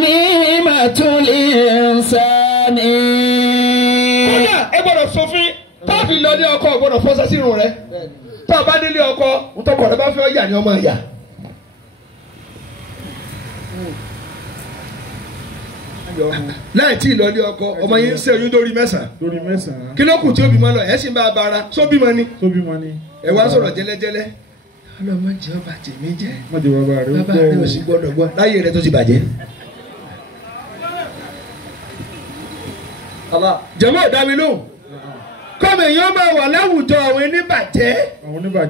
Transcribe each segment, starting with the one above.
غنيمة الإنسان. kódà ẹ gbọ́dọ̀ sọfin táàfì lọ ní ọkọ gbọ́dọ̀ fọṣọ sínú rẹ tó o bá délé ọkọ ntọkọ rẹ bá fẹ́ yà ni ọmọ yà. láì tí ì lọ ní ọkọ ọmọ yẹn ń ṣe oyún lórí mẹ́sàn-án. kí ló kù tí ó bímọ lọ ẹ sì ń bá a bára só bímọ ni. ẹ wá sọ̀rọ̀ jẹ́lẹ́jẹ́lẹ́. ọlọ́mọ jẹ́ ọba tèmi jẹ́. bàbá rẹ ò sì gbọ́dọ̀ gbọ́ láyé rẹ tó ti bàjẹ́. jẹ́mọ́ ò dá mi lóhùn. kọ́mọ èèyàn máa wà láwùjọ àwọn oníbàjẹ́.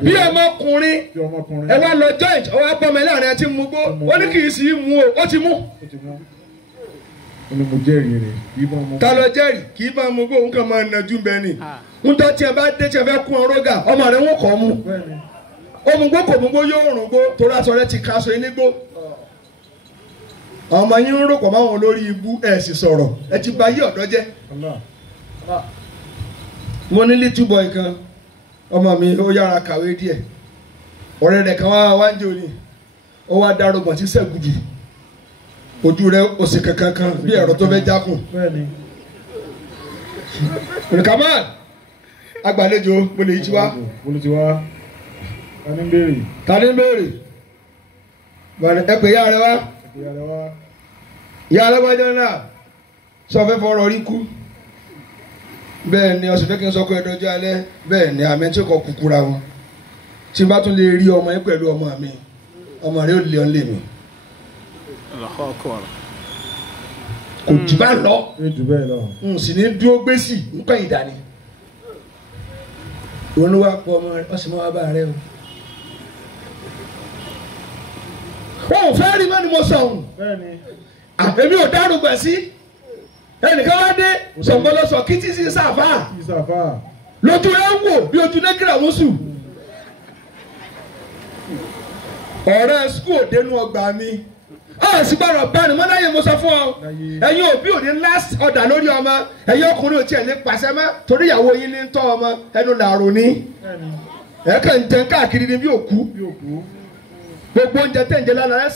bí ọmọkùnrin ẹ wá lọ joint ọwọ́ abọ́mọ láàrin àti mugbó ó ní kì í sì í mu o ó ti mú. ta lọ jẹ́rìí kì í bá mugbó òun kàn máa nàjú bẹ́ẹ̀ ni. ń tọ́ tí ẹ bá dé tí ẹ fẹ́ kún ọrọ́gà ọmọ rẹ wọ́n kọ́ mu. omugbó kò mugbó yóò rùn gbó torí aṣọ rẹ ti kaṣọ enígbó. ọmọ yín ń rò pọ̀ máwọn olórí ibú ẹ̀ sì sọ̀rọ̀ ẹ ti bà yí ọ̀dọ́ jẹ́. mo ní little boy kan ọmọ mi ó yára kàwé díẹ̀ ọ̀rẹ́ rẹ̀ kan wá ń jò ní ó wá darúgbọ̀n sí sẹ́gùdù ojú rẹ̀ òsì kankan bí ẹ̀rọ tó fẹ́ jákùn. Kamal agbàlejò mo lè jí wá. ta ni ń béèrè ẹ pè ya rẹ wá ìyá alágbájá náà sọ fẹ́ fọ̀rọ̀ rí kú bẹ́ẹ̀ ni ọ̀sùn fẹ́ kí n sọ pé ẹ̀dọ́jọ́ alẹ́ bẹ́ẹ̀ ni àmì tí kò kúkúra wọn tí n bá tún lè rí ọmọ yẹn pẹ̀lú ọmọ mi ọmọ rẹ ò lè ọ́n lè mi. kò jù bá lọ n sì ní dúró gbé sí nǹkan ìdání òun ló wá pọ ọmọ rẹ ọ̀sìn mọ́ wá bá rẹ o. wọn ò fẹ́ rí mẹ́ni mo sọ òun èmi ò dárúgbà sí ẹnìkan wá dé sọ̀gbọ́lọ́sọ̀ kìtì sí sàfà lójú ẹ̀ ń wò bí ojú nẹ́gírà mùsù ọ̀rẹ́ skul dénú ọgbà mi sì gbọ́dọ̀ bá ní mọ́láyé mo sọ fún ọ ẹ̀yin òbí ò ní last order lórí ọmọ ẹ̀yin ọkùnrin ò tiẹ̀ ní pàṣẹ mọ́ torí ìyàwó yín ní tọ́ ọmọ ẹnu làrò ní ẹ̀ kàn ń jẹ káàkiri ní bí òkú gbogbo oúnjẹ tẹ̀ ń jẹ lánàá rẹ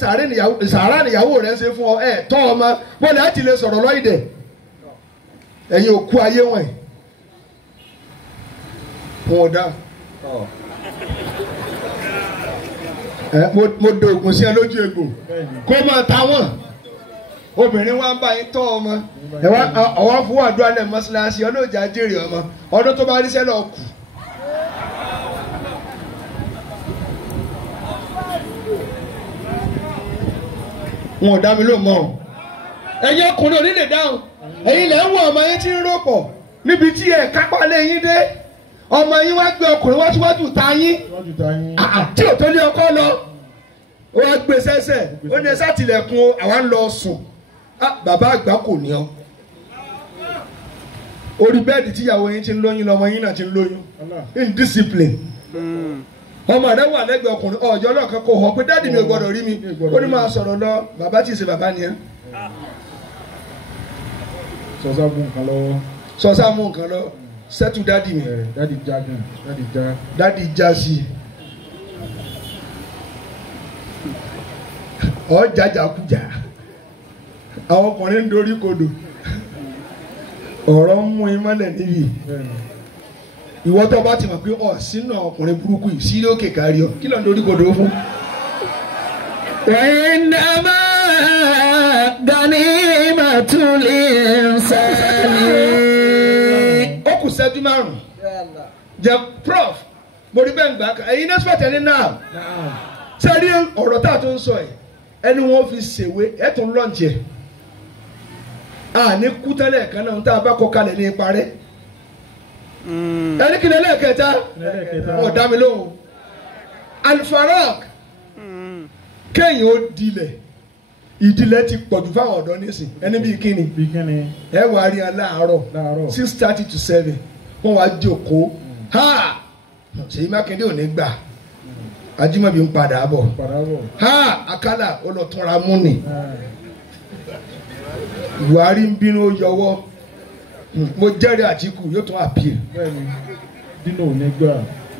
sàárà níyàwó rẹ ń ṣe fún ọ ẹ̀ tọ́ ọmọ bọ́ọ̀lù ẹ̀ ti lè sọ̀rọ̀ lọ́yìdẹ̀ ẹ̀yin òkú ayé wọ̀nyí wọn ò dá mo do oògùn sí ẹ lójú egbò kó máa ta wọn obìnrin wa ń bá yín tọ́ ọmọ ẹ wá ọwọ́ fún àdúrà lẹ̀ mọ́ṣáláṣí ọlọ́jà jèrè ọmọ ọdún tó bá rí sẹ́lẹ̀ ọkù. wọn ò dá mi lóhùn mọ́ ọ ẹ̀yin ọkùnrin ò ní lè dáhùn ẹ̀yin lẹ́ ń wọ ọmọ yín tí ń rọ́pọ̀ níbi tí ẹ̀ kápá lé yín dé ọmọ yín wá gbé ọkùnrin wá síwájú ta yín tí ò tó lé ọkọ lọ ó wá gbé sẹ́sẹ̀ ó ní ẹsẹ̀ àtìlẹ̀kùn àwa ń lọ sùn bàbá àgbà kò ní ọ orí bẹ́ẹ̀dì tíyàwó yín ti ń lóyún lọmọ yín náà ti ń lóyún indiscipline ọmọ rẹ wà lẹ́gbẹ̀ẹ́ ọkùnrin ọjọ́ náà kan kò hàn pé dáàdì mi ò gbọ́dọ̀ rí mi ó ní máa sọ̀rọ̀ lọ bàbá tí ì ṣe bàbá ni ẹ. sọ́sá mú nǹkan lọ́wọ́. sọ́sá mú nǹkan lọ sẹ́tù dáàdì mi. dáàdì já gan dáàdì já. dáàdì já sí i. ọ̀ jàjàkújà àwọn ọkùnrin ń dorí kodò ọ̀rọ̀ ń mú imọ́lẹ̀ níbí ìwọ tó bá ti mọ̀ pé ọ̀ sínú ọkùnrin burúkú yìí sí lókè kárí ọ kí ló ń dorí kodò fún. وإنما غنيمة الإنسان. ó kù ṣẹ́jú márùn-ún jẹ prof mo rí bẹ́ẹ̀ ń gbà ká ẹ̀yin náà sọ̀tẹ̀ ní náà sẹ́rí ọ̀rọ̀ tá a tó ń sọ ẹ̀ ẹni wọ́n fi ṣèwé ẹ̀ tó ń lọ́ọ̀jì ẹ̀ àní kú tẹ́lẹ̀ kan náà tá a bá kọ kalẹ̀ ní ìparẹ́ ẹni kí ni ẹlẹ́ẹ̀kẹta ọ̀dà mi lóhùn Al-Farak kéèyàn ó dilẹ̀ ìdílé ti pọ̀jù fáwọn ọ̀dọ́ nísìn ẹni bíi kíni ẹ wàá rí ẹ láàárọ̀ 6:30 to 7 wọ́n wá jókòó ha Ṣèyí Mákindé ò ní gbà Ajímọ̀bí ń padà bọ̀ ha Akálà ó lọ túnra mú ni Buhari ń bínú ó yọwọ́ mo jẹ́rìí Àtíkù yóò tún àpìl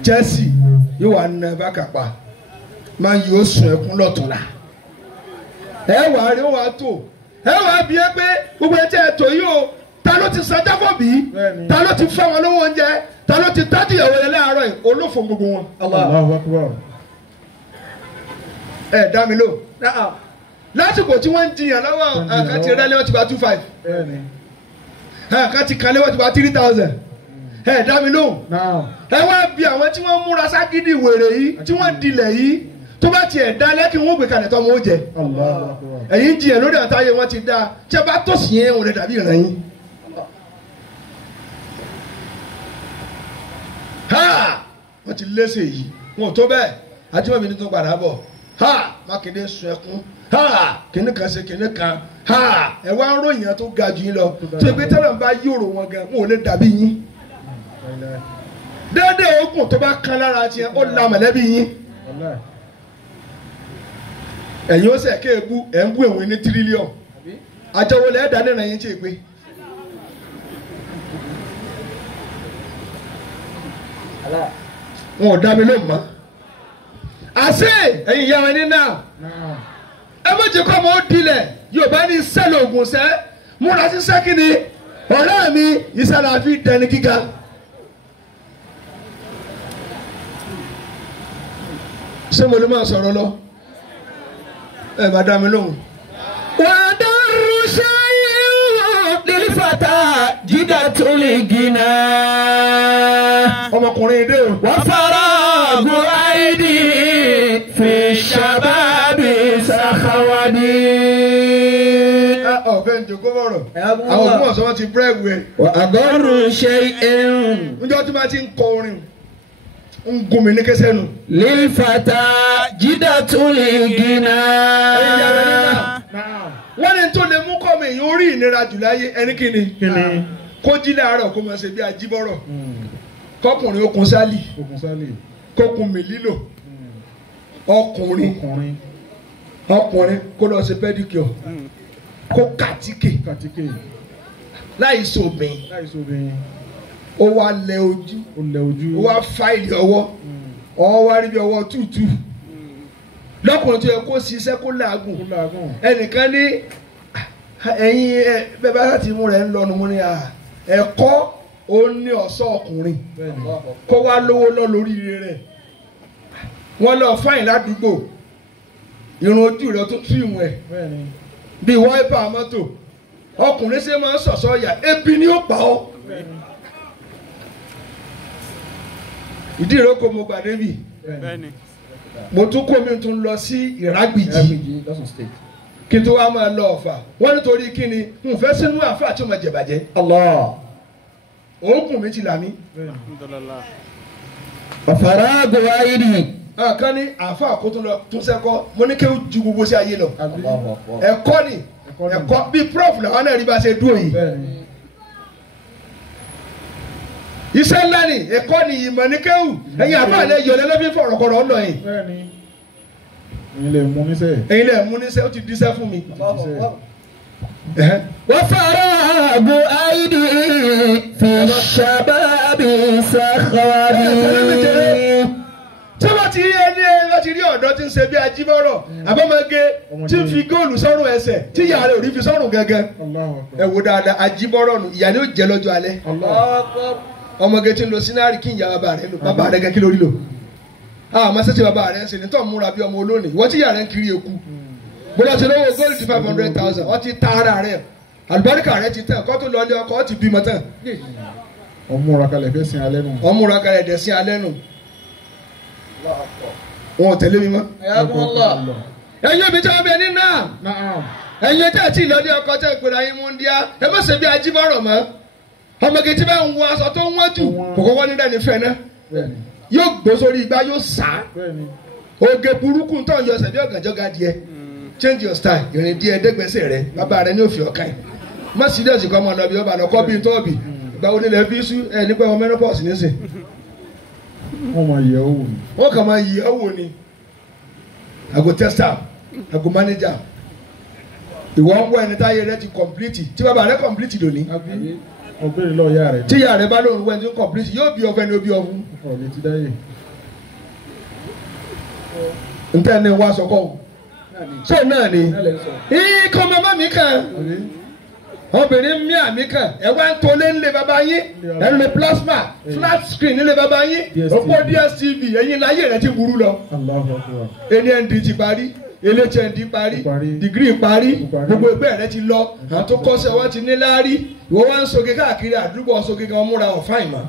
Chelsea yóò wá nà bákàpá máa yóò sùn ẹkún lọ́tùnla ẹ wà á rí wọn tó ẹ wá bí ẹ pé gbogbo ẹ tẹ ẹ tó yìí o ta ló ti san jákòbí ta ló ti fẹ́ wọn lówó oúnjẹ ta ló ti tájú ìyàwó yẹn láàárọ̀ yìí olófò gbogbo wọn. Allahu Akbar. ẹ dá mi lò lásìkò tí wọ́n ń jiyàn lọ́wọ́ àkàn ti rẹ́lẹ́ wọ́n ti gba 2,500 àkàn ti kalẹ́ wọ́n ti gba 3,000 ẹ dá mi lò ẹ wá bí àwọn tí wọ́n múra ságídí wèrè yìí tí wọ́n dilẹ̀ yìí tó bá tiẹ̀ dá lẹ́kì wọ́n gbé kalẹ̀ tó mọ́ ó jẹ ẹ̀yin jiyàn lórí àtàyè wọn ti dá tí a bá tó sí yẹn òun lè dàbí ìrìn yín. wọ́n ti léṣe yìí wọn ò tó bẹ́ẹ̀ àjẹmọ́bí ni tó padà bọ̀ Mákindé sun ẹkún kìnnì kan ṣe kìnnì kan ẹ wá ń ròyìn tó ga jù yín lọ tó ẹgbẹ́ tẹ́lẹ̀ ń bá yòrò wọn gan wọn ò lè dàbí yín déédéé ogun tó bá kan lára tiẹ̀ ó la mọ̀lẹ́bí yín ẹ̀yin ó sẹ̀ ké ebu ẹ̀ ń bú èwìn ní tírílíọ̀n àjọwọlé ẹ̀dá nínú ẹ̀yin tí ì pé. wọn ò dá mi lóhùn mọ́ àṣé ẹ̀yin ìyá wọn ní náà ẹ méjì kọ́ ọmọ ó dilẹ̀ Yorùbá ní sẹ́lẹ̀ ògùn sẹ́ múra sí sẹ́kìnì ọ̀rẹ́ mi ìsàlẹ̀ àfi dẹni gíga. ṣé mo lè máa sọ̀rọ̀ lọ ẹ bá dá mi lóhùn. wàdàrú ṣayé lílfàtà jídà tó lè gínà. ọmọkùnrin dé o. wọ́n fara gùn àìdí fi ṣàbàbí sàkàwádìí. ọ̀fẹ́ ń jòkó bọ̀rọ̀ àwọn òkú ọ̀sán wọn ti bírèkì ẹ̀. wàdàrú ṣayé. níjọ́ tí wọ́n ti ń kọ orin ń gun mi ní kẹsẹ́ nu. lílfàtà jídà tó lè gínà. wọ́n ní tó lè mú kọ́ mi èyí orí ìnira jù láyé ẹni kíni kó jí láàárọ̀ kó máa ṣe bí ajíbọ́rọ̀ kọkùnrin okùn sálì kókùn mi lílò ọkùnrin kó lọ ṣe pẹ́díkìọ̀ kó kàtíkè láì sóbìn ó wá lẹ ojú ó wá fáìlì ọwọ́ ọwọ́ wá rí bí ọwọ́ tútù lọ́kùnrin tó yẹ kó ṣiṣẹ́ kó làágùn ẹnìkan ní ẹ̀yin bẹ́ẹ̀ bá láti mú rẹ̀ ń lọ́nu mú ní ẹ̀kọ́ ó ní ọ̀ṣọ́ ọkùnrin kó wá lówó lọ lórí ire rẹ̀ wọ́n lọ fáìn ládùúgbò irun ojú rẹ̀ tó tírìmù ẹ̀ bíi wáípà mọ́tò ọkùnrin ṣe máa ń ṣọ̀ṣọ́ ọ̀yà ebi ni ó pa ọ́ ìdí ìrókò mo gbà débi mo tún kó mi tún lọ sí Ìrágbìjí kí n tó wá máa lọ Ọ̀fà wọ́n nítorí kí ni n fẹ́ sínú àfa àti ọmọ jẹ̀bàjẹ́ òògùn mi ti là mí. ọ̀fàrà àgọ́ àìdí. kan ní àfa àkótó lọ tún sẹ́kọ́ mo ní kí ó ju gbogbo sí ayé lọ ẹ̀kọ́ ni ẹ̀kọ́ bíi prof làwọn náà rí bá ṣe dúró yìí. iṣẹ́ ńlá ni ẹ̀kọ́ ni ìmọ̀ ní kéwù ẹ̀yin àbá àlẹ́ yọ̀lẹ́ lọ́bí fọ̀rọ̀kọ̀rọ̀ ọ̀nà yìí. ẹ̀yin lè mú níṣẹ́ ó ti díṣẹ́ fún mi. wọ́n fara àgbo àìdí fi ṣàbàbí sàkàwádì. tí wọ́n ti rí ẹni wọ́n ti rí ọ̀dọ́ tí ń ṣe bí ajíbọ́rọ̀ àbọ̀mọ́gé tí ń fi góòlù sọ́rùn ẹsẹ̀ tí ìyá rẹ̀ ò rí fi sọ́rùn gángan. ẹ wo dáadáa ajíbọ́rọ̀ nù ìyá ni ó jẹ́ lọ́jọ́ alẹ́. ọmọge tí ń lo sínárì kí ìyá bàbá rẹ lò bàbá rẹ gẹ́gẹ́ kí lórí lò àmọ́ sẹ́tì bàbá rẹ ń ṣe ní tó ń múra bí ọmọ olónìí wọ́n ti ìyá rẹ ń kiri eku bọ́lá ti lówó góòlù ti 500,000 wọ́n ti ta ara rẹ àlùbáríkà rẹ ti tẹ̀ kọ́ tó lọ ilé ọkọ̀ ó ti bímọ tán. ọmúra kalẹ̀ fẹ́ sin alẹ́ nù. ọmúra kalẹ̀ dẹ̀ sin alẹ́ nù. wọn ò tẹ̀lé mi mọ́. ẹ̀yin òbí tí wọ́n bẹ ní náà ẹ̀yin tẹ̀ tí ìlọ́dẹ ọkọ̀ tẹ̀ gbèrè ayé mú ń díá ẹ má ṣe bí ajíbọ̀rọ̀ mọ́ ọmọge tí bá ń wọ aṣọ tó ń wọ́n jù kò kọ́kọ́ ní dẹ́ni fẹ́ ná yóò gbó sórí igbá yóò sá oge burúkú tó ń yọ ọsẹ bí ọ̀gànjọ́gà díẹ̀ change your style ìrìn díẹ̀ dẹ́gbẹ́sẹ̀ rẹ bàbá rẹ ní òfin ọ̀kan yìí má síríọ̀sì kọ́ ọmọ ọlọ́bì ọba lọ́kọ́ bí tóbi ìgbà wo nílẹ̀ fi sú ẹ nípa ọmọ menopause nísìn. wọ́n máa yẹ̀ ọ́ wò ni. wọ́n kàn máa yẹ̀ ọ́ wò ni àgò tester àgò manager ìwọ ń wọ ẹni táyé rẹ ti complete tí bàbá rẹ complete lónìí. ọbẹ̀rẹ̀ lọ ya rẹ̀. tí ìyá rẹ̀ bá lóun wẹ́n tí ń complete yóò bí ọfẹ́ ni ó bí ọfún. ọ̀lẹ́ ti dáyé. ntẹ́ ni wá sọ́kọ́ o ṣé náà ni ikọ̀ mọ́mọ́ mi kan obìnrin mi àmì kan ẹ wá ń tolé nílé bàbá yín ẹ ń lo plasma flat screen nílé bàbá yín òpó DSTV ẹ̀yin láyé rẹ ti burú lọ NND ti parí LHND parí degree parí gbogbo ẹgbẹ́ rẹ ti lọ àwọn tó kọ́ṣẹ́ wọn ti ní láárí ìwọ wá ń soge káàkiri àdúgbò soge kan múra ọ̀fà ìmọ̀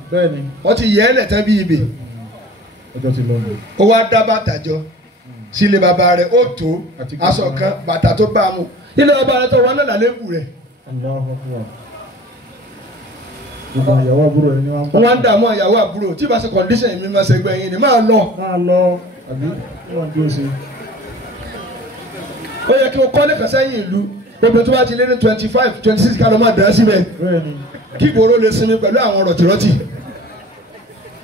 wọ́n ti yẹ ẹ́ lẹ̀tẹ́ bí ibè ó wá dá bàtà jọ sílé bàbá rẹ̀ ó tó aṣọ kan bàtà tó bá a mú ilé bàbá rẹ̀ tó wọn náà lálébù rẹ̀. wọ́n wá ń dààmú ìyàwó àbúrò tí ìbá ṣe condition mi máa ṣe gbẹ̀yìn ni máa lọ. àbí wọ́n dúró sí. ó yẹ kí o kọ́ lẹ́kàn sẹ́yìn ìlú gbogbo tó bá ti lé ní 25, 26 ká ló máa dá síbẹ̀ kí ìgboro lè sinmi pẹ̀lú àwọn rọ̀tìrọ̀tì.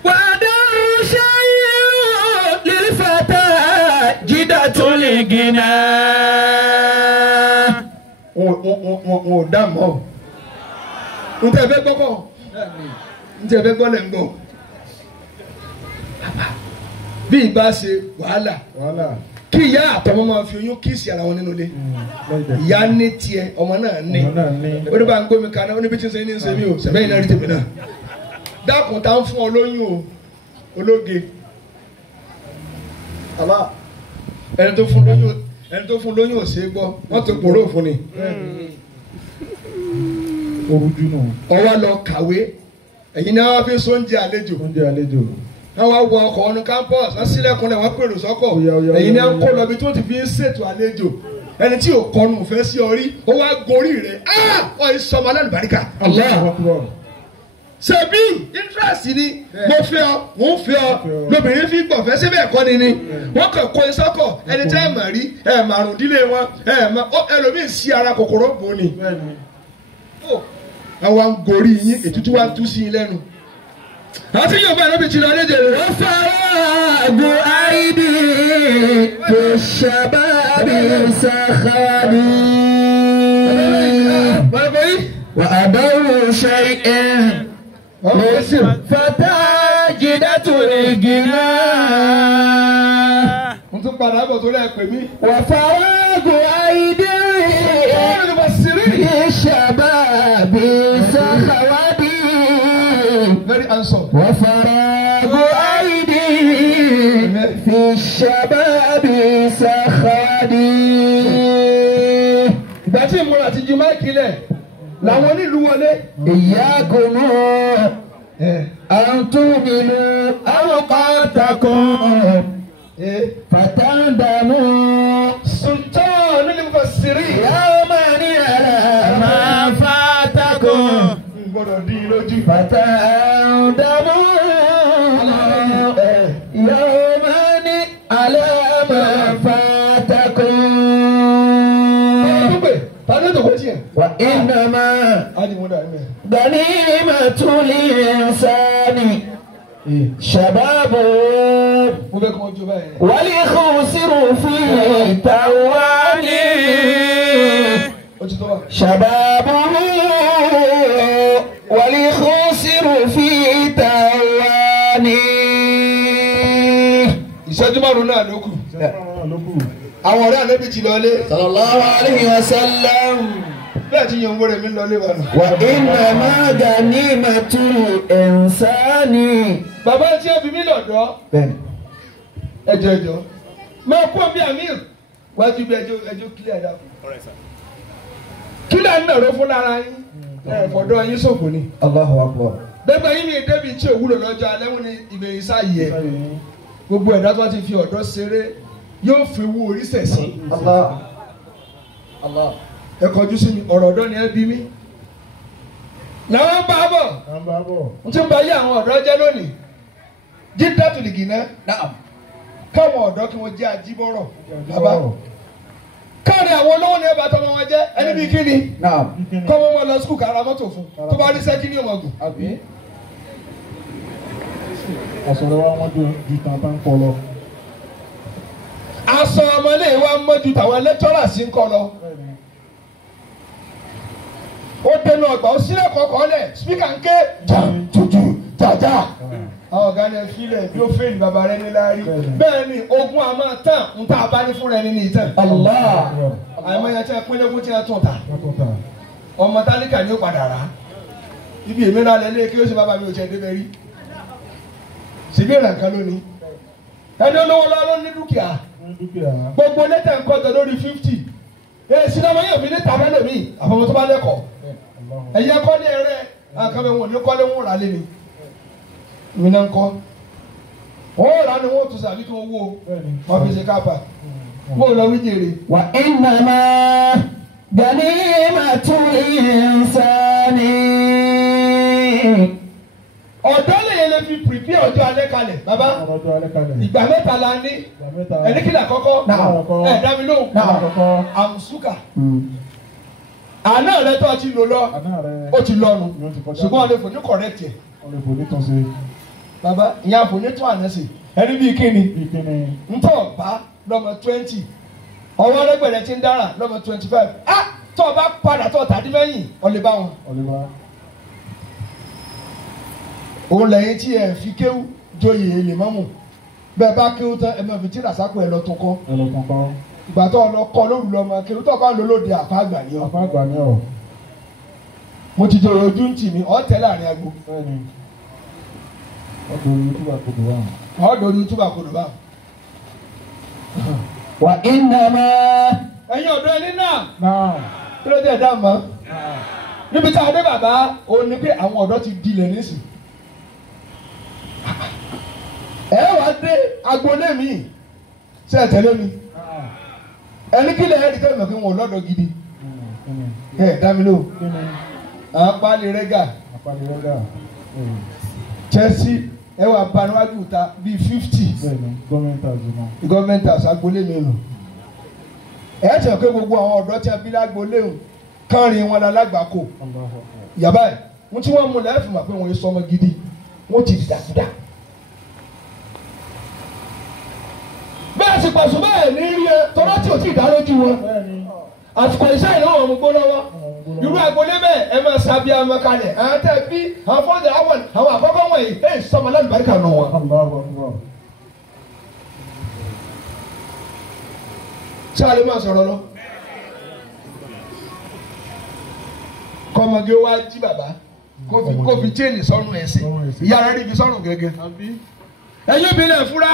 wàdà ṣayé lílfàtà jídà tó lè gínà. wọn ò dá mọ́ n tẹ́ fẹ́ gbọ́ kọ́ n tẹ́ fẹ́ gbọ́ lẹ́ ń gbọ́ bí ìbá ṣe wàhálà kí ìyá àtọmọ máa fi oyún kíìsì ara wọn nínú ilé ìyá ní tiẹ̀ ọmọ náà ní ó ní bá ń gbómi kaná ó ní bí tí ń ṣe ní ń ṣe mí o sẹ̀bẹ́yìn náà rí tèmi náà dákun tá ń fún ọ lóyún o ológe ẹni tó fún lóyún ò ṣe é gbọ́ wọ́n ti pòrò òfun ni ọwọ́ lọ kàwé ẹ̀yin náà wá fi sóúnjẹ àlejò wọ́n wá wọ ọkọ̀ ọ̀nù campus wọ́n sílẹ̀kùnlẹ̀ wọ́n pèrò sọ́kọ̀ ẹ̀yin náà ń kó lọ bí tí wọ́n ti fi ń ṣètò àlejò ẹni tí ò kọnu fẹ́ sí orí ó wá gorí rẹ̀ ọ̀ ìsọmọ alálùbáríkà. ṣebí interest ni mo fẹ́ ọ mo ń fẹ́ ọ lóbìnrin fi gbọ̀ fẹ́ síbẹ̀ kọ́ ni wọ́n kàn kó sọ́kọ̀ ẹni tẹ́ ẹ̀ mà rí ẹ̀ màrúndínlé wọn ẹlòmíì sí ara kòkòrò bò ní. àwa ń gorí yín ètùtù wa ń tú sí yín lẹ́nu. àti yóò bá ẹ̀rọ bíi ti lọ lédè rẹ̀. wọ́n fọwọ́ bu àìdí tó ṣàbàbí sàkàdí. wà á dọ́rù ṣe é. فتاجدة الغنى وفراغ أيديهم للشباب سخوادي وفراغ أيديهم في الشباب سخوادي. ìgbà tí ìmúra àti jimá kílẹ̀ làwọn onílù wọlé. إياكم أن تؤمنوا أوقاتكم فتندموا سلطان المفسرين يوما على ما فاتكم فتندموا يوما على ما فاتكم وإنما غنيمة الإنسان شبابه وليخسر في تواني شبابه وليخسر في تواني. ìṣẹ́jú márùn-ún náà ló kù. àwọn ọ̀rẹ́ ànábì ti lọlé. sallallahu alayhi wa sallam. bẹ́ẹ̀ ti yan owó rẹ̀ mi lọlé wa nù. wà innama ganimatul insani. bàbá tí ó bí mi lọ́dọ̀. ẹjọ́ máa kú ọ̀bí amir wájú bí ẹjọ́ kílẹ̀ dá. kílẹ̀ ń nàró fún lára yín ẹ̀fọ́dọ̀ yín ṣòfò ni. Allahu akbar. bẹ́ẹ̀ yín mi débi tí òwúrò lọ́jọ́ alẹ́ wọn ni ìbẹ̀yìn sáyẹ gbogbo ẹ̀dá tó ti fi ọ̀dọ́ ṣeré yóò fi wú orí sẹ̀sìn. ẹ kọjú sí mi ọ̀rọ̀ ọ̀dọ́ ni ẹ bí mi. làwọn bá bọ̀ n tún bá yé àwọn ọ̀dọ́ jẹ́ lónìí jíde tùlìgì náà káwọn ọ̀dọ́ kí wọ́n jẹ́ ajíbọ̀rọ̀ bàbá káàrin àwọn olówó ni ẹ bá tọmọ wọn jẹ́ ẹni bí kíni kọ́mọ wọn lọ skul kára mọ́tò fún tó bá rí sẹ́kí ní ọmọgùn. àsọ̀rọ̀ wa wọ́n ju tàǹtà ń kọ lọ. aṣọ ọmọlé wa mọ́jú tàwọn lẹ́tọ́rà sí ń kọ lọ. ó dénú ọgbà ó sílẹ̀ kọ̀ọ̀kan lẹ̀ spíkà ń ké jàǹtùtù jàjà àwọn ọ̀gá ni fílẹ̀ bí ó fèlì bàbá rẹ ní láàrí bẹ́ẹ̀ ni ogun a máa tán ń tá a bá ní fúnra ẹni ní ìtàn. Allah àìmọ̀ yẹn tí a pín lógún tí a tún ta ọmọ tálíkà ni ó padà rà ibi èmi náà lẹ́lẹ́ kí ó sì bàbá mi ò tiẹ̀ débẹ̀ rí síbí ìrànkan lónìí ẹni olówó lọ́wọ́ ní dúkìá gbogbo lẹ́tà ń kọ́jọ lórí 50 èsì náà yóò fi ní tàbí lómi àfọwọ́ tó bá lẹ́kọ̀ọ́ ẹ̀yẹ kọ́ ní ẹrẹ́ àkàbẹ̀ wọn ní kọ́lé wọn rà lé ni mi náà ń kọ́ wọ́n rà ni wọ́n tún sàbí kí wọ́n wó wọ́n fi ṣe kápá wọ́n lọ wí jèrè. wà innama ganimatul insani. ọ̀dọ́ lè yẹn lè fi pìrìpì ọjọ́ alẹ́ kalẹ̀ bàbá ìgbà mẹ́ta la ní ẹ̀ẹ́dẹ́kìlá kọ́kọ́ ẹ̀ dámi lóhùn àmùsùkà àná rẹ tó ti lò lọ ó ti lọ́nu ṣùgbọ́n ọ̀lẹ́ fò ní kọ̀rẹ́tì ẹ̀ bàbá ìyá fò ní tó àná sí ẹni bíi kíni ntọ́ ọ̀bá lọ́mọ 20 ọwọ́ ọlẹ́gbẹ̀rẹ̀ ti ń dára lọ́mọ 25 tọ́ ọba padà tọ́ tàdí mẹ́yìn ọ̀lẹ́ bá wọn. òun lẹ́yìn tí ẹ fi kéwú joyè èlé mọ́mù bẹ́ẹ̀ bá kéwú tán ẹ máa fi tí ràsákò ẹ lọ tún kọ́ ìgbà tó ọ lọ kọ́ lóru lọ́mọ kéwú tó bá lọ lóde àfáàgbà ni ọ. mo ti jòrò ojú ń tì mí ọ̀ tẹ́ láàrin agbo. ọ̀dọ̀ túbà kodò bá. wà innama. ẹ̀yin ọ̀dọ́ ẹni náà kí ló dé ẹ̀dá mọ́ níbi tí a dé bàbá òun ni pé àwọn ọ̀dọ́ ti dilẹ̀ nísìn. ẹ wá dé agboolé mi ṣe ẹ tẹ̀lé mi ẹni kí lè ẹ̀rí kẹ́mi kí wọn ò lọ́dọ̀ gidi ẹ dá mi lò àwọn pálí rẹ́gà Chelsea ẹ wà bá níwájú ta bíi 50 gọ́ọ̀mẹ̀ntì àti agboolé mi nù ẹ tẹ̀ pé gbogbo àwọn ọ̀dọ́ tí a bí lágboolé nù kánrin wọn lálágbàkó yàbá ẹ̀ wọ́n tí wọ́n mú lẹ́ẹ̀fù mà pé wọ́n yé sọmọ gidi wọ́n ti dìdàkudà. bẹ́ẹ̀ sì pàṣẹ bẹ́ẹ̀ ní rí ẹ tọ́lá tí ò tí ì dá lójú wọn àsìkò iṣẹ́ ìnáwó ọmọ gbó lọ́wọ́ irú agbolé bẹ́ẹ̀ ẹ máa sábẹ́ ọmọ kalẹ̀ àwọn tẹ́ bí àwọn fọ́ọ̀dà àwọn àkọ́kọ́ wọ̀nyí ẹ̀ sọmọ lálùbáríkà nù wọn. ṣé a lè máa sọ̀rọ̀ lọ? kọ́mọge wá jí bàbá kó fi chain sọ́run ẹ̀sìn ìyá rẹ̀ rí fi sọ́run gẹ́gẹ́. ẹ̀yin obìnrin ẹ̀ fura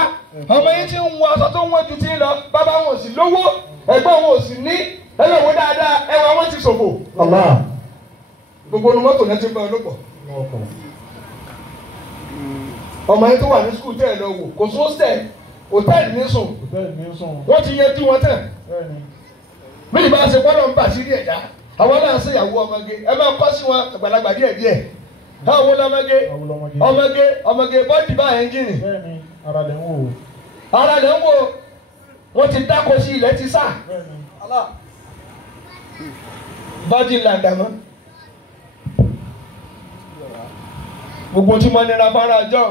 ọmọ yín ti ń wọ aṣọ tó ń wọ́n ju ti lọ bàbá wọn ò sì lówó ẹ̀gbọ́n wọn ò sì ní ẹlẹ́wọ̀ dáadáa ẹwà wọn ti ṣòfò. gbogbo nu mọ́tò náà ti ń bá ọlọ́pọ̀. ọmọ yín tó wà ní skul tẹ́ ẹ lọ wò kò sún stẹ̀ hòtẹ́ẹ̀lì ní sùn wọ́n ti yẹ tí wọ́n tẹ̀. bí ìbá ṣe gbọ́dọ̀ ń bà sí rí ẹ̀dá àwọn náà ṣe ìyàwó ọmọge ẹ máa kọ́ sí wọn àgbàlagbà díẹ̀díẹ̀ àwọn ọmọge bọ́ọ̀dì bá ẹ́ńjìnì ara lè ń wò wọ́n ti dáko sí ilẹ̀ ti sá bọ́ọ̀dì làǹdàmọ́ gbogbo tí wọ́n nira fara jọ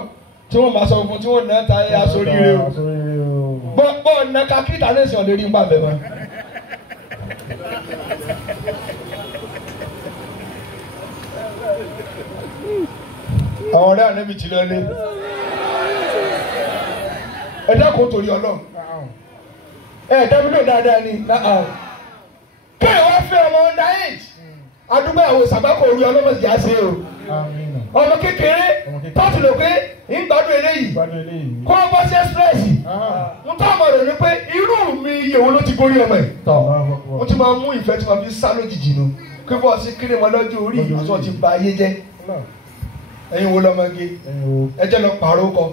tí wọ́n máa sọ fún tí wọ́n náà ta ẹ̀ aṣọ rire o bọ́ọ̀ náà kakíta lẹ́sìn ọ̀lẹ́rìí ń bà bẹ́ẹ̀ mọ́. àwọn ọ̀rẹ́ ànábì ti lọlé ẹ dákun torí Ọlọ́run ẹ dábìlò dáadáa ni kéè wá fẹ́ ọmọ under age adúgbò àwọn ìsàgbákò orí ọlọ́mọdé á ṣe o ọmọ kékeré tọ́tù lò pé ń gbádùn eléyìí kó o bọ́ sí express ń tọ́ ọmọ rẹ̀ ní pé irú mi iye wo ló ti borí ọmọ ẹ̀ tọ́ mo ti máa mú ìfẹ́ tí mo fi sá lójijì nu kí bọ́ọ̀ sí kéré mọ́ lọ́jọ́ orí àti ti ba ayé jẹ́ ẹ̀yin wo lọ́mọge ẹ jẹ́ lọ pààrọ̀ kọ.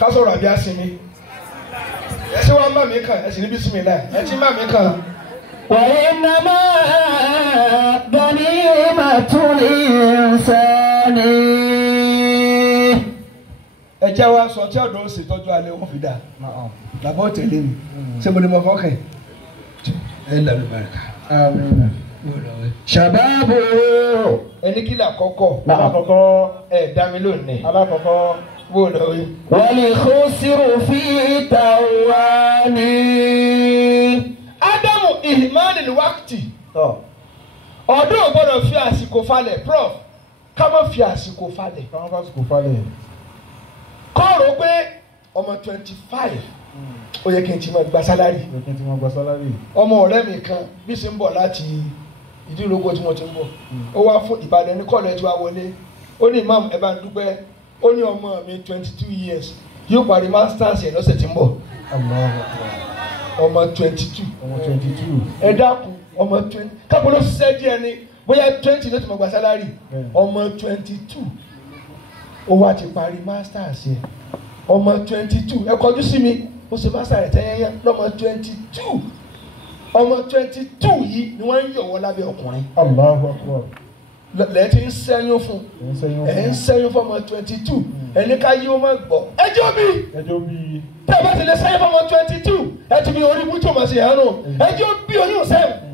ká sọ̀rọ̀ àbí àsinmi ẹ sì wá ń bá mi kàn ẹ sì ní bísímílà ẹ ti ń bá mi kàn. wa innama ganimatul insani. ẹ jẹ́ wá sọ tí ọ̀dọ́ òsè tọ́jú alẹ́ wọn fi dà làbọ̀ tẹ̀lé mi ṣé mo ní mo fọ́kàn ẹ lànà barika. Shababu. ẹni kí làkọ́kọ́. alákọ̀ọ́kọ́ ẹ dá mi lónìí. alákọ̀ọ́kọ́ bó lọ wí. wal khusru fi tawani. Ádámù ìhìmánì wákìtì ọdún ò gbọ́dọ̀ fi àsìkò falẹ̀ prof ká má fi àsìkò falẹ̀. ká má fi àsìkò falẹ̀. kọ́ọ̀rọ̀ pé ọmọ 25 ó yẹ kí n ti máa gba sálárì. ó yẹ kí n ti máa gba sálárì. ọmọ ọ̀rẹ́ mi kan bí ṣe ń bọ̀ láti ìdílógún tí mo ti ń bọ̀ ó wá fún Ìbàdàn ní kọ́ọ̀lù ẹ̀ tí wàá wọlé ó ní imam ẹ bá ń dúpẹ́ ó ní ọmọ mi 22 years yóò parí masters ẹ̀ lọ́sẹ̀ tí ń bọ̀. ọmọ 22. ọmọ 22. ẹ dákun ọmọ 20 kápẹ́ ló ṣiṣẹ́ díẹ̀ ni bóyá 20 ló ti máa gba sálárì ọmọ 22 ó wá ti parí masters ẹ̀ ọmọ 22 ẹ kọjú sí mi ó ṣe masters ẹ̀ tẹ́yẹ́yẹ́ lọ́mọ 22 ọmọ 22 yìí ni wọ́n ń yọ̀wọ́ lábẹ́ ọkùnrin. Allahu Akbar. lẹ́ẹ̀ tí ń sẹ́yún fún ẹ̀ ń sẹ́yún fún ọmọ 22 ẹni ká yí ó má gbọ́ ẹjọ́ bí tẹ́ ẹ bá ti lè sẹ́yún fún ọmọ 22 ẹ ti fi orí bútó mọ̀ sí ẹ̀ nù ẹjọ́ bí oyún sẹ́yìn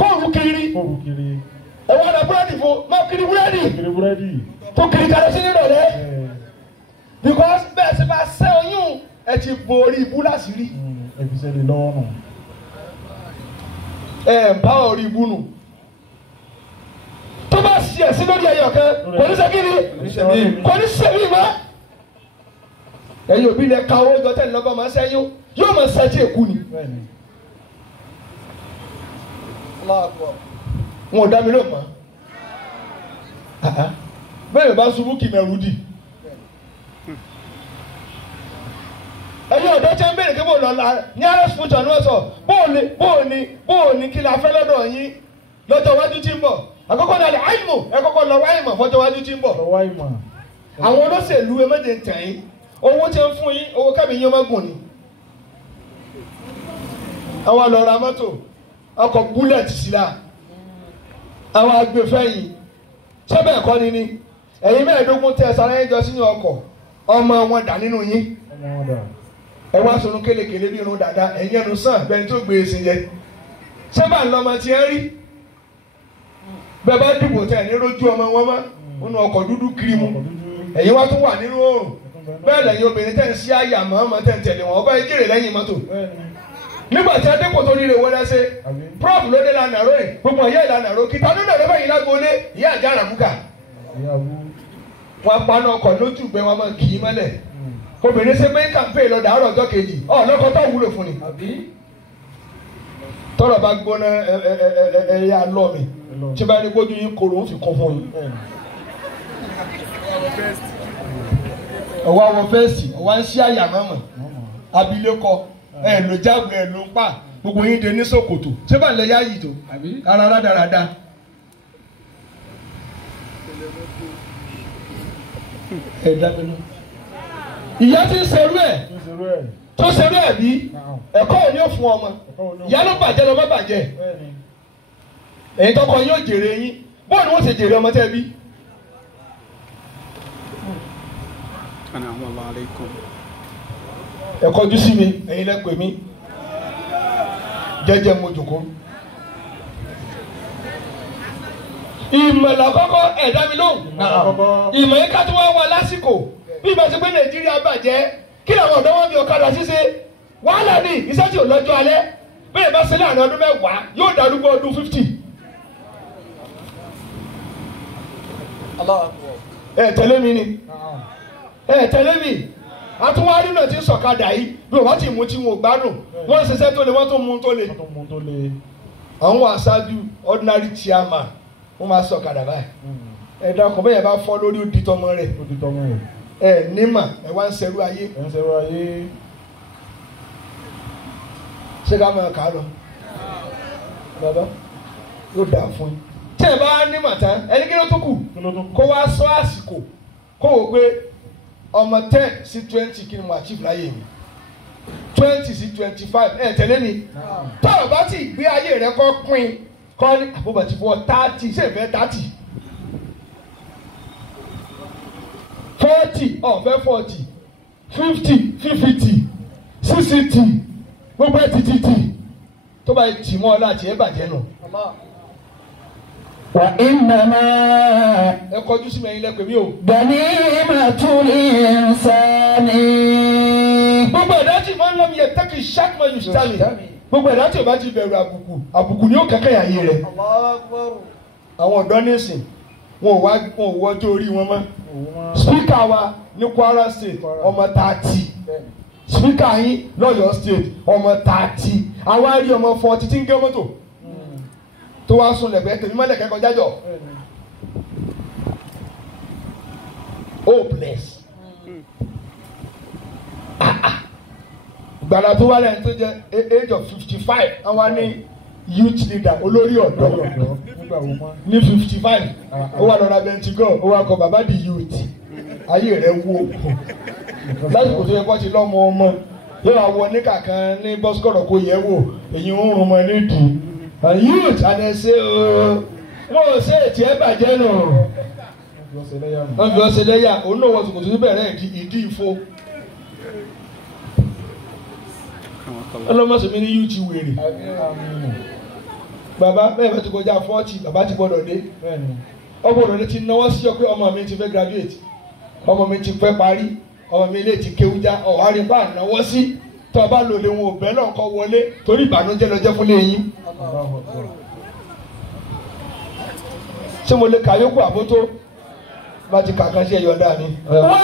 kóòrù kiri ẹ wọ́n ra búrẹ́dì fún má kiri búrẹ́dì tó kiri kalẹ̀ sí nírọ̀lẹ́ because bẹ́ẹ̀ sì bá sẹ́ oyún ẹ ti bo orí ibú láṣìírí ẹ bá orí ibú nù tó bá ṣe ẹ̀sìn lórí ẹyọ kan kò ní sẹ́kìrì kò ní sẹ́mi mọ́ ẹ̀yin òbí lẹ ka owó jọ tẹ́lẹ̀ lọ́gbọ́n máa sẹ́yìn yóò máa sẹ́tì èkú ni wọn ò dá mi ló mọ́ bẹ́ẹ̀ bá ṣubú kì mẹ́rù dì ẹ̀yin ọ̀dọ́ tẹ́ ń bèrè kí bò lọ́la ní arẹ́sì fún tọ́nu ọ̀sọ̀ bóòní kí la fẹ́ lọ́dọ̀ yín lọ́jọ́ iwájú tí ń bọ̀ àkọ́kọ́ náà lè àìmọ̀ ẹ kọ́kọ́ lọ wáìmọ̀ fọ́jọ́ iwájú tí ń bọ̀. àwọn olóṣèlú ẹ méje ń tẹ̀ yín owó tí ń fún yín owó kẹ́mi yín ọmọ gùn ni. àwọn lọ ra mọ́tò ọkọ̀ búlẹ̀tì sílá àwọn agbèfẹ́yìn sọ́bẹ̀ ẹ̀kọ́ ni ẹ̀yin mẹ́ẹ̀ẹ́dógún tẹ sáré yín jọ sínú ọkọ̀ ọmọ wọn dà nínú yín ẹ wá sọnù kélekèlé bí irun dàda ẹ̀yin ẹnu sàn bẹ́ẹ̀ tó gbé e sí yẹ sábà ńlọmọ tí ẹ rí bẹ́ẹ̀ bá dìbò tẹ̀ ní rojú ọmọ wọn mọ́ nínú ọkọ̀ dúdú kiri mu ẹ̀yin wá tún wà nínú oòrùn bẹ́ẹ̀ lẹ́yìn obìnrin tẹ̀ ń sí àyà mọ́ tẹ̀ ń tẹ̀lé wọn ọba ìjèrè lẹ́yìn mọ́tò nígbà tí adékò tó rí rè wọlé ṣe prof ló dé lànà ró yìí gbogbo ìyá ìlànà ró kìtà nínú ẹ̀rọ bẹ́yìn lágbóolé ìyá àjà àràbùkà wọn paná ọkọ̀ lójú gbẹ wọn máa kì í mọ́lẹ̀ obìnrin ṣe pé kàmpé lọ dàárọ̀ ọjọ́ kejì lọ́kọ̀ tó wúlò fún ni tọ́rọ̀ bá gbóná ẹ̀yà lọ́ mi tí bá ní gbójú yín koro ń fi kún fún yín. ọwọ́ àwọn fẹ́ẹ̀sì ọwọ́ ń ṣí àyà mọ́mọ́ abilékọ ló jágbe ló ń pa gbogbo yín de ní ṣòkòtò ṣé bá lè yá yìí tó ara rádaràda. ẹ dábẹ́lú ìyá ti ń ṣerú ẹ̀ tó ṣerú ẹ̀ bí ẹ̀kọ́ ò ní ò fún ọmọ ìyá ló bàjẹ́ lọ́mọ bàjẹ́ ẹ̀yin tọkọ yóò jèrè yín bóòlù wọn ṣe jèrè ọmọ tẹ́ bí. ẹ kọjú sí mi ẹ̀yin lẹ pè mí jẹ́jẹ́ mo jòkó. ìmọ̀lá kọ́kọ́ ẹ̀dá mi lóhùn ìmọ̀ yín ká tó wá wà lásìkò bí ìbá ṣe pé Nàìjíríà bàjẹ́ kí làwọn ọ̀dọ́ wọn bí ọ̀kadà ṣíṣe wàhálà ní iṣẹ́ tí ò lọ́jọ́ alẹ́ bẹ́ẹ̀ bá ṣe láàrin ọdún mẹ́wàá yóò darúgbó ọdún 50. ẹ tẹ̀lé mi ni ẹ tẹ̀lé mi àtúwárí náà ti sọ̀kadà yìí bí wọ́n ti mú tí wọn ò gbádùn wọ́n ń ṣiṣẹ́ tó le wọ́n tó mú tó le. àwọn aṣáájú ordinary chairman wọ́n máa sọ̀kadà báyìí ẹ dákun bẹ́ẹ̀ bá fọ́ lórí ó di tọmọ rẹ̀ ẹ nímà ẹ wá ń ṣerú ayé ṣé ká máa kà á lọ bàbá yóò dáa fún yín tí ẹ bá nímà tán ẹni kí ló tó kù kó wá sọ àsìkò kó wò pé ọmọ 10 sí 20 kí ni mo achieve láyé mi 20 sí 25 ẹ tẹ̀lé mi tó o bá ti gbé ayé rẹ kọ́ pín kọ́ ní àbúbọ̀tì fún ọ 30 ṣé ìfẹ́ 30 40 ọ̀fẹ́ 40 50 50 60 gbogbo ẹ̀ títí tó bá tì mọ́ ọ láti ẹ̀ bàjẹ́ nù. wà ìnàmá. ẹ kọjú sí mi ẹ̀yin lẹ́pẹ̀ mi o. bẹ̀ni màtúlì nsàmì. gbogbo ẹ̀dá tí mo ń lọ mi yẹ tẹ́kì shark man you stand me. gbogbo ẹ̀dá tí o bá ti bẹ̀rù àbùkù ni ó kẹ́kẹ́ ayé rẹ̀. àwọn ọ̀dọ́ nísìn wọn ò wọ ọjọ́ orí wọn mọ́. spíkà wa ní Kwara State ọmọ 30 spíkà yín lọ́yọ̀ State ọmọ 30 àwa rí ọmọ 40 tí ń gé mọ́tò tó wá sún lẹ̀gbẹ́ tèmi mọ́lẹ̀ kẹ́kọ̀ọ́ jájọ́ hopeless. gbàdá tó wá lẹ́yìn tó jẹ́ age of 55 àwa ní youth leader olórí ọ̀dọ́ ní 55 ó wà lọ́ra bẹ́ntigọ́ ó wà kọ bàbá di youth ayé rẹ̀ wó lásìkò tó yẹ kó ti lọ́mọ ọmọ yóò wá wọ níkà kan ní bọ́sùkọ̀rọ̀ kó yẹ wò èyí ń rún ọmọ nídìí youth àdẹ́sẹ́ o wọ́n ṣe ètí ẹ̀ bàjẹ́ nù wọ́n fi ọ̀sẹ̀ lẹ́yà òun náà wọ́n sòkòtò bẹ̀rẹ̀ ìdí ìfo ọlọ́mọ̀sọ̀mí ní youth wèrè bàbá bẹ́ẹ̀ bá ti kọjá 40 bàbá ti gbọ́dọ̀ dé ọgbọ́dọ̀ ní ti náwó sí ọ pé ọmọ mi ti fẹ́ graduate ọmọ mi ti fẹ́ parí ọmọ mi lè ti kéwújá ọ̀hárí bá náwó sí tó o bá lò lè wọn ò bẹ́ẹ̀ náà kọ́ wọlé torí ìbànújẹ́ lọ jẹ́ fún lẹ́yìn. ṣé mo lè kà yókù àbótó bá ti kà kan sí ẹ̀yọ̀ ọ̀dà mi. wọ́n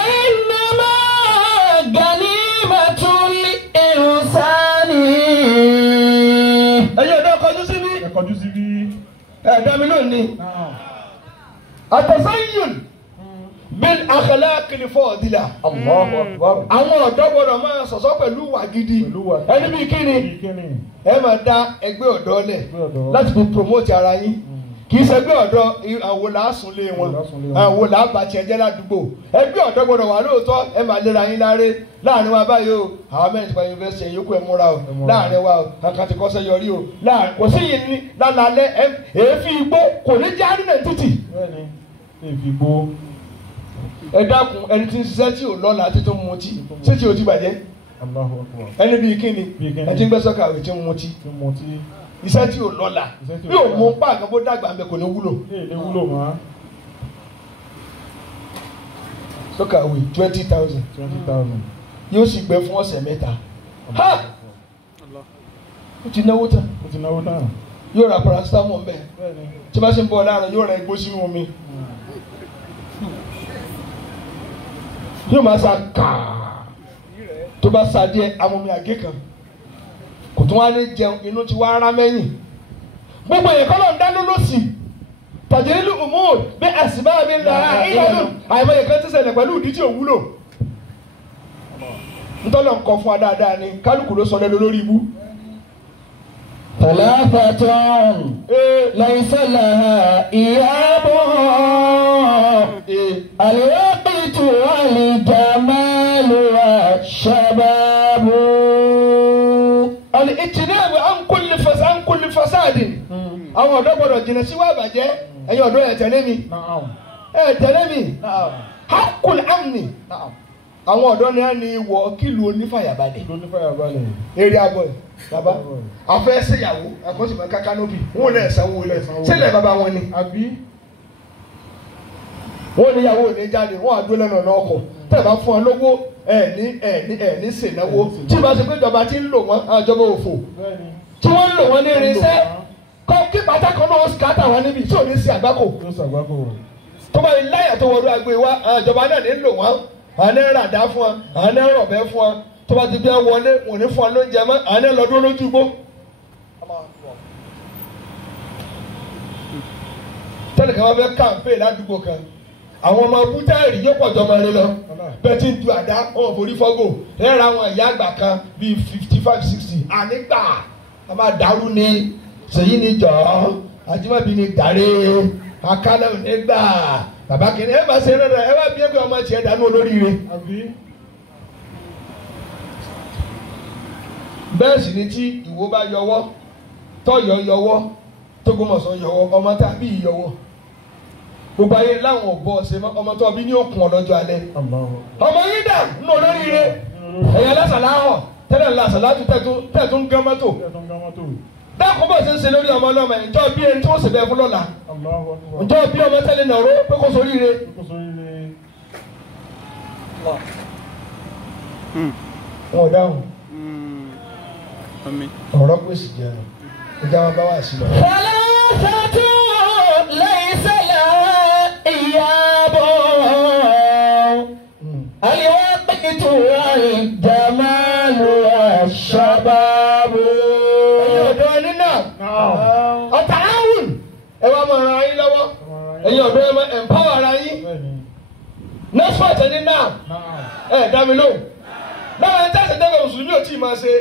ní máa gani màtún ìrùsánì. ẹ̀yọ̀ ọ̀dà kọjú sí mi. Kọjú sí bí. ẹ̀dá mi lónìí. àtẹ̀sẹ́yìn bil akhlaqil fadila. Allahu Akbar. àwọn ọ̀dọ́ gbọ́dọ̀ máa sọ̀sọ́ pẹ̀lú wà gidi. ẹni bíi kíni ẹ máa dá ẹgbẹ́ ọ̀dọ́ lẹ̀ láti fi promote ara yín. kì í ṣẹgbẹ́ ọ̀dọ́ àwọn làásùn lé wọn àwọn làbàtì ẹ̀jẹ̀ ládùúgbò ẹgbẹ́ ọ̀dọ́ gbọ́dọ̀ wà lóòótọ́ ẹ máa lera yín láré láàrin wa báyìí o àwọn mẹ́rin ti pa yunifásitì ẹ̀yọ́kù ẹ̀ múra o láàrin wa o kankan ti kọ́sẹ́ yọrí o láàrin kò sí yìí ní lálẹ́ èéfín igbó kò ní já nínú títì. ẹ dákun ẹni tí ń ṣiṣẹ́ tí ò lọ́la tí tó ń mutí ṣé tí o ti bàjẹ́ ẹni bíi kíni ẹ ti ń gbẹ́ sọ́kà rẹ̀ tí ń mutí iṣẹ́ tí ò lọ́la bí ò mú páàkì bó dàgbà ń bẹ kò ní wúlò. sọ́kàwé 20,000 yóò sì gbẹ fún ọ̀sẹ̀ mẹ́ta ó ti náwó tán yóò ra paracetamol mbẹ tí bá ṣe ń bọ̀ láàrin yóò ra igbó sínú omi yóò máa sa kàá tó bá sa díẹ̀ amómi àgé kan kò tún wá ní jẹun inú ti wá rá mẹ́yìn gbogbo èèyàn kọ́lọ̀ ń dáná lọ́sì tàjẹ́lú umur bí àsìbá mi là á ìyàlú àìmọye kan ti ṣẹlẹ̀ pẹ̀lú ìdí tí ò wúlò ntọ́lọ̀ nǹkan fún wa dáadáa ni kálukú ló sọ lẹ́nu lórí ibú. Thalathatun laysa laha iyabun al-waqtu wal-jamalu wash-shababu. Al-ijtinabu an kulli fasadin. Àwọn ọ̀dọ́ gbọ́dọ̀ jìnnà sí wàá bàjẹ́ ẹ̀yin ọ̀dọ́ ẹ̀ tẹ̀lé mi. Ẹ̀ tẹ̀lé mi. Haqqul amni. Àwọn ọ̀dọ́ ni a ní wọ kílù onífàyàbalẹ̀. Eré abọ́ ẹ̀ bàbá afẹ́ ṣèyàwó àkọsílẹ̀ kákánóbì wọn ò lè sanwó lẹ̀ sílẹ̀ bàbá wọn ni. Wọ́n ní ìyàwó ní jáde wọ́n á dúró lẹ́nu ọ̀nà ọkọ̀ tẹ̀ bá fún ọ lówó ẹ̀ ní ṣènáwó tí ìbá ṣe pé ìjọba ti ń lò wọ́n àjọba òfò tí wọ́n ń lò wọ́n ní irinṣẹ́ kọ́ kí pátákó náà skátà wọn níbi tí ò ní sí àgbákò tó bá yẹ láyà tó wọlé agbe wa àjọba náà ní lò wọ́n àwọn náà rà dá fún wọn àwọn náà rọ̀ bẹ́ fún wọn tó bá ti bí wọn wọlé wọn ò ní fún wọn lóúnjẹ mọ́ àwọn náà lọ dúró lójú igbó. tẹ́lẹ̀ kan wá fẹ́ kàǹpé ládùúgbò kan àwọn ọmọ bútẹ́ẹ̀rì yóò pọ̀ jọmọ rẹ lọ bẹ́ẹ̀ tí ń du àdá ọmọ forí fọ́gò rẹ́ra àwọn ìyá àgbà kan bíi 55-60 ànígbà a máa dàrú ni sèyí ni jọ àjùmọ̀bí ni dàrí akálẹ̀ òní gbà bàbá kìíní ẹ bá ṣe rẹ ẹ bá bí ẹgbẹ́ ọmọ tiẹ̀ dánú olóríire. bẹ́ẹ̀ sì ni tí Ìwó bá yọwọ́ tọ́yọ̀ yọwọ́ Tógómọ̀ṣọ́ yọwọ́ ọmọ tàbí ìyọwọ́ gbogbo ayé láwọn ọ̀bọ ṣe ọmọ tó bí ní òkun ọlọ́jọ́ alẹ́ ọmọ yín dà nínú olóríire ẹ̀yà lásàláhọ̀ tẹ́lẹ̀ lásàlátù tẹ̀tún gán mọ́tò dákun bó ṣe ń ṣe lórí ọmọ ọlọ́mọ ẹ̀ ǹjọ́ bí ẹni tí wọ́n sì bẹ́ẹ̀ fún lọ́la ǹjọ́ bí ọmọ tẹ́lẹ̀ náà ró pé kó soríire. wọn ò dáhùn ọ̀rọ̀ pèsè jẹun ẹja wọn bá wà sí lọ. ثلاثة ليس لها إياب الوقت والجمال والشباب. ẹ̀yin ọ̀dọ́ ẹni náà ọ̀tàáwùn ẹ wá máa ran ayé lọ́wọ́ ẹ̀yin ọ̀dọ́ ẹ máa empower ara yín nọ́ọ̀sì ẹni náà ẹ̀ dá mi lóhùn náà ẹ̀ tẹ́sí tẹ́lẹ̀ mùsùlùmí ò tí ì máa ṣe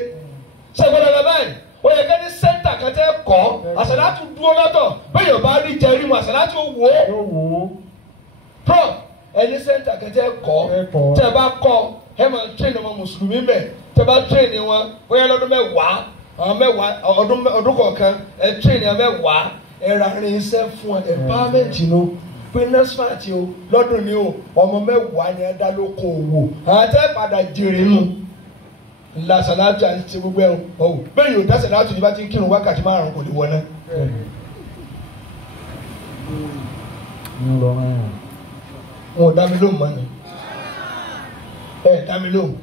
gbọ́dọ̀ lọ báyìí ó yẹ kẹ́ni sẹ́ńtà kan tẹ́ kọ́ àṣàlátù dúró lọ́tọ̀ bẹ́ẹ̀ yóò bá rí jẹ́rí mu àṣàlátù wò ó pro ẹni sẹ́ńtà kan tẹ́ kọ́ tẹ́ bá kọ́ ẹ máa train ọmọ mùsùlùmí bẹ̀ tẹ́ bá train wọn bóyá lọ́dún mẹ́wàá ọdún kọ̀ọ̀kan ẹ train ẹ mẹ́wàá ẹ ra irinṣẹ́ fún ẹ empowerment ló pé nursery o lọ́dún ni o ọmọ mẹ́wàá ni ẹ dá lóko òwò àtẹ́ padà jèrè nù la salatu àti ti gbogbo ẹ̀ ọ̀ bẹ́ẹ̀ yóò dá salatu ní bá ti ń kírun wákàtí márùn-ún kò lè wọ náà. wọn ò dá mi lóhùn mọ́ ni ẹ dá mi lóhùn.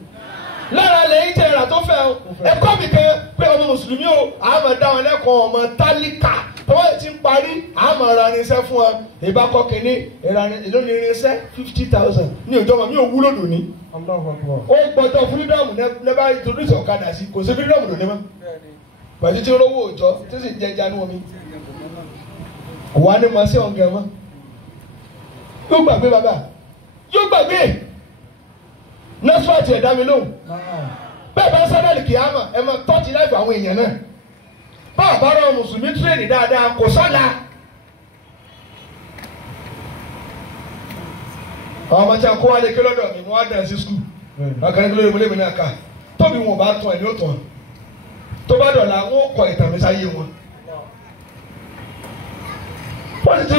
lára lẹ́yìn tẹ ẹ̀rà tó fẹ́ o ẹ̀kọ́ mi kẹ́ pé ọmọ mùsùlùmí o àmọ́ dá wọn lẹ́kọ̀ọ́ ọmọ tálíkà tọ́wọ́ ti ń parí àmọ́ ra irinṣẹ́ fún ọ ìbákọ́ kínní ìlónìí irinṣẹ́ 50,000 ní ọjọ́ wọn mi ò wúlò lónìí. ó gbọ́dọ̀ freedom nẹ́bà introduce ọ̀kadà sí kò sí freedom lónìí mọ́ pẹ̀lú tí olówó òjọ́ tí sì jẹjẹ ní omi wà á ní ma sí ọ̀gẹ̀ mọ́ yóò gbàgbé bàbá yóò gbàgbé nọ́ọ̀sì ẹ̀dá mi lóhùn bẹ́ẹ̀ bá sábàlì kìámà ẹ̀ máa tọ́jú láìpẹ́ àwọn èèyàn náà báà bá rọ mùsùlùmí tírèdì dáadáa kò sọ́la. àwọn ọmọ tí a kó wálé kí lọ́dọ̀ mi wọ́n á dàn sí skul akẹ́kẹ́ lórí mo lé mi ní àká tóbi wọn bá tún ẹ̀ ní òtún tó bá dọ̀la wọn kọ ìtàn mi sáyé wọn. wọ́n ti ń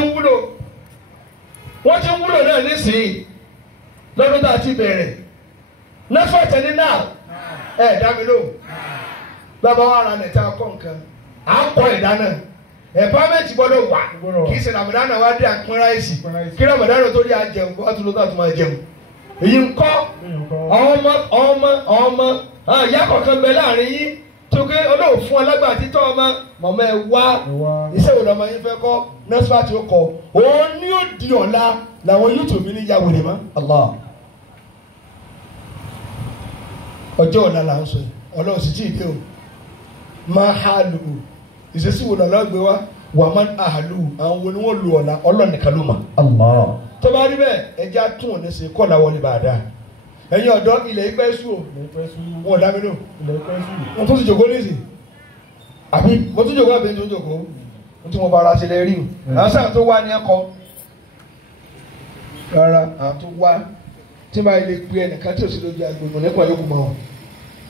wúlò náà nísìnyí lọ́dún tá a ti bẹ̀rẹ̀ nọ́fọ̀ tẹ̀lé náà ẹ̀ dá mi lóhùn bàbá wa ra nẹ̀tẹ̀ akọ nǹkan à ń kọ ìdáná empowerment gbọ́dọ̀ wà kì í ṣe Ramadan wa dé àpín ráìsì kí Ramadan tó dé àjẹun kó wá tún lọ́tọ̀ àtúmọ̀ àjẹun èyí ń kọ́ ọmọ ìyá kọ̀ọ̀kan bẹ láàrin yín tó ké olóò fún alágbà títọ́ ọmọ mọ̀mọ́ ẹ wá iṣẹ́ wo lọ́mọ yín fẹ́ kọ́ nọ́ọ̀sì tí ó kọ́ òun ni ó di ọ̀la làwọn YouTube mi ní ya wèrè mọ́ Allah ọjọ́ ọ̀la là ń sọ yìí ọlọ́run sì tí ì dé o máa ha lù ú ìṣesí wo lọ́la gbé wá wà máa ń àhàlù àwọn wo ni wọ́n lu ọ̀la ọlọ́run nìkan ló mọ̀ Allah tó bá rí bẹ́ẹ̀ ẹja tún òní ṣe kọ́ làwọn ní bàdá ẹ̀yin ọ̀dọ́ ilẹ̀ ìpẹ́ sùn o wọn ò dá mi lò wọn tún ti jòkó nísì àbí mo tún jòkó àbí tó ń jòkó mo tún mo bá ara ṣe lè rí o àwọn sáà tó wá ní ẹ̀kọ́ rárá àwọn tó wá tí máa lè pe ẹnìkan tí ò sí lójú agbègbè nípa yókù mọ́ wọn.